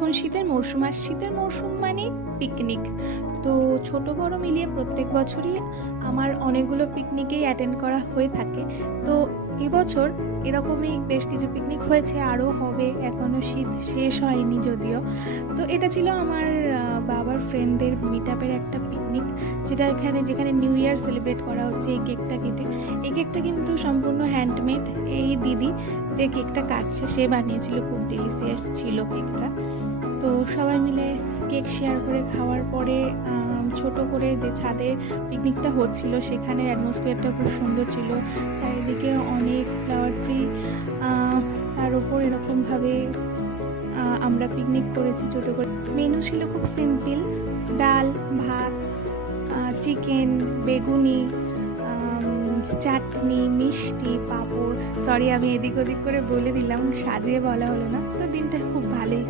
এখন শীতের মরশুম, আর শীতের মরশুম মানে পিকনিক। তো ছোট বড় মিলিয়ে প্রত্যেক বছরই আমার অনেকগুলো পিকনিকেই অ্যাটেন্ড করা হয়ে থাকে। তো এবছর এরকমই বেশ কিছু পিকনিক হয়েছে, আরও হবে, এখনও শীত শেষ হয়নি যদিও। তো এটা ছিল আমার বাবার ফ্রেন্ডদের মিট আপের একটা পিকনিক, যেখানে নিউ ইয়ার সেলিব্রেট করা হচ্ছে এই কেকটা কেটে। এই কেকটা কিন্তু সম্পূর্ণ হ্যান্ডমেড। এই দিদি যে কেকটা কাটছে সে বানিয়েছিল, খুব ডেলিসিয়াস ছিল কেকটা। তো সবাই মিলে কেক শেয়ার করে খাওয়ার পরে ছোট করে যে ছাদে পিকনিকটা হচ্ছিল সেখানের অ্যাটমসফিয়ারটা খুব সুন্দর ছিল। চারিদিকে অনেক ফ্লাওয়ার ট্রি, তার উপর এরকমভাবে আমরা পিকনিক করেছি ছোট করে। মেনু ছিল খুব সিম্পল, ডাল ভাত, চিকেন, বেগুনি, চাটনি, মিষ্টি, পাঁপড়। সরি, আমি এদিক ওদিক করে বলে দিলাম, সাজিয়ে বলা হলো না। তো দিনটা খুব ভালোই